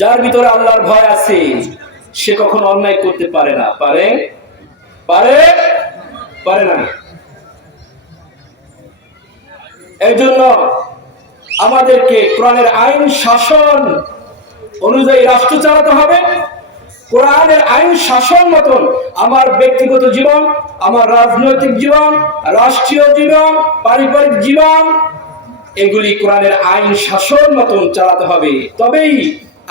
যার ভিতরে আল্লাহর ভয় আছে সে কখনো অন্যায় করতে পারে না। পারে পারে পারে না। এই জন্য আমাদেরকে কোরআনের আইন শাসন অনুযায়ী রাষ্ট্র চালাতে হবে। কোরআনের আইন শাসন মতন আমার ব্যক্তিগত জীবন, আমার রাজনৈতিক জীবন, রাষ্ট্রীয় জীবন, পারিবারিক জীবন, এগুলি কোরআনের আইন শাসন মতন চালাতে হবে। তবেই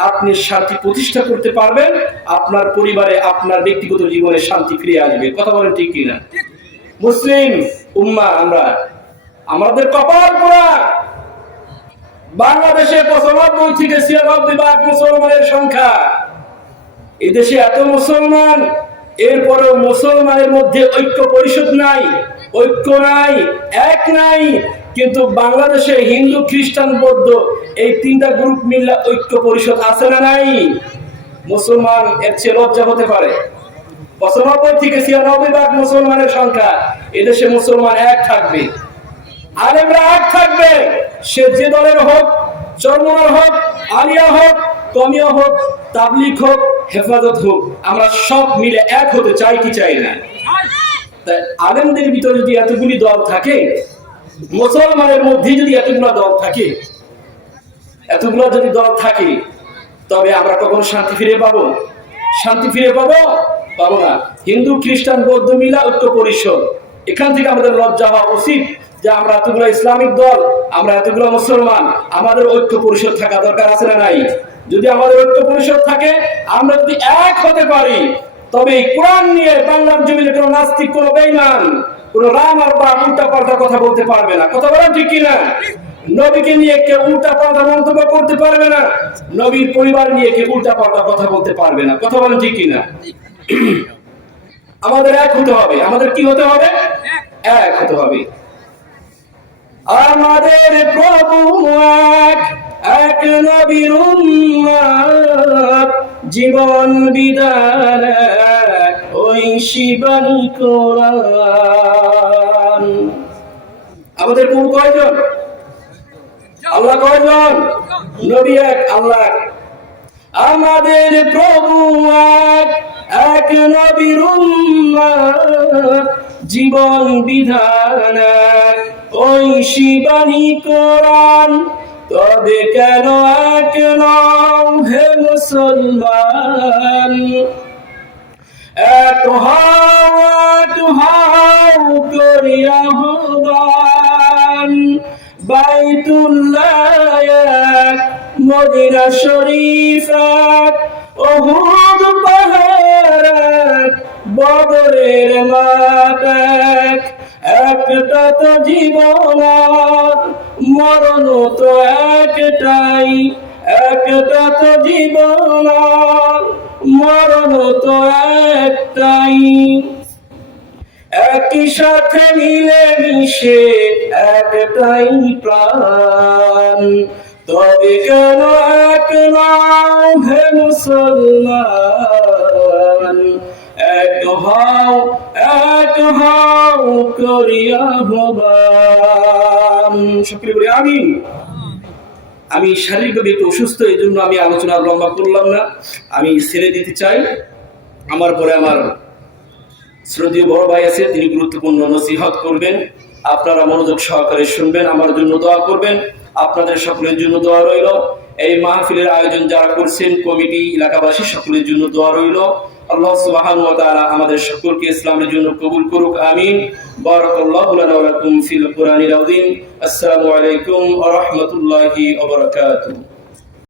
আপনি শান্তি প্রতিষ্ঠা করতে পারবেন, আপনার পরিবারে আপনার ব্যক্তিগত জীবনে শান্তি ফিরে আসবে। কথা বলেন ঠিক কিনা? মুসলিম উম্মাহ আমরা, আমাদের কপাল পোড়া। বাংলাদেশে 95 থেকে 96% মুসলমানের সংখ্যা। এদেশে এত মুসলমান, এরপরেও মুসলমানের মধ্যে ঐক্য পরিষদ নাই, ঐক্য নাই, এক নাই। কিন্তু বাংলাদেশে হিন্দু, খ্রিস্টান, বৌদ্ধ এই তিনটা গ্রুপ মিলে ঐক্য পরিষদ আছে না নাই? মুসলমান এর চেয়ে লজ্জা হতে পারে? 95 থেকে 96% মুসলমানের সংখ্যা। এদেশে মুসলমান এক থাকবে, আলেমরা এক থাকবে। সে যে দলের হোক, চরমনার হোক, আলিয়া হোক, কমিয়া হোক, তাবলিগ হোক, হেফাজত হোক, আমরা সব মিলে এক হতে চাই কি চাই না? তাই আলেমদের ভিতরে যদি এতগুলি দল থাকে, মুসলমানের মধ্যে যদি এতগুলো দল থাকে, এতগুলো যদি দল থাকে, তবে আমরা কখনো শান্তি ফিরে পাবো? শান্তি ফিরে পাবো? পাবো না। হিন্দু, খ্রিস্টান, বৌদ্ধ মিলা ঐক্য পরিষদ, এখান থেকে আমাদের লজ্জা হওয়া উচিত যে আমরা এতগুলো ইসলামিক দল, আমরা এতগুলো মুসলমান, আমাদের ঐক্য পরিষদ থাকা দরকার আছে না নাই? যদি আমাদের ঐক্য পরিষদ থাকে, আমরা যদি এক হতে পারি, তবে কোরআন নিয়ে বাংলার জমিনে কোনো নাস্তিক, কোনো বেঈমান, কোনো রাম আর বা উল্টা পাল্টা কথা বলতে পারবে না। কথা বলেন ঠিক কিনা? নবীকে নিয়ে কেউ উল্টা পাল্টা মন্তব্য করতে পারবে না, নবীর পরিবার নিয়ে কেউ উল্টা পাল্টা কথা বলতে পারবে না। কথা বলেন ঠিক কিনা? আমাদের এক হতে হবে। আমাদের কি হতে হবে? এক হতে হবে। আমাদের প্রভু এক, এক নবীর উম্মত, জীবন বিধান এক, ওই শিবানী কোরআন। আমাদের প্রভু কয়জন? আল্লাহ কয়জন? নবী এক, আল্লাহ এক। আমাদের প্রভু এক, এক নবীর উম্মত, জীবন বিধান এক, ওই শিবানী কোরআন। তবে কেন এক নও হে মুসলমান? এক হও, এক হও করিয়া আহ্বান। বাইতুল্লাহ এক, মদিনা শরীফ এক, উহুদ পাহাড় এক, বদরের মাঠ এক। একটা তো জীবন, মরণ তো একটাই। একটা তো জীবন, মরণ তো একটাই। একই সাথে মিলে মিশে একটাই প্রাণ। তবে কেন এক নও হে মুসলমান? এক হও, এক হও করিয়া আহ্বান। সকলে বলি আমিন। আমি শারীরিকভাবে একটু অসুস্থ, এই জন্য আমি আলোচনা লম্বা করলাম না, আমি ছেড়ে দিতে চাই। আমার পরে আমার শ্রদ্ধেয় বড় ভাই আছে, তিনি গুরুত্বপূর্ণ নসিহত করবেন। আপনারা মনোযোগ সহকারে শুনবেন, আমার জন্য দোয়া করবেন। আপনাদের সকলের জন্য দোয়া রইল। এই মাহফিলের আয়োজন যারা করছেন, কমিটি, এলাকাবাসী, সকলের জন্য দোয়া রইল। আল্লাহ সুবহানাহু ওয়া তাআলা আমাদের সকলকে ইসলামের জন্য কবুল করুক, আমিন। বারাকাল্লাহু লানা ওয়া লাকুম ফিল কুরআনিল আযীম। আসসালামু আলাইকুম ওয়া রাহমাতুল্লাহি ওয়া বারাকাতুহু।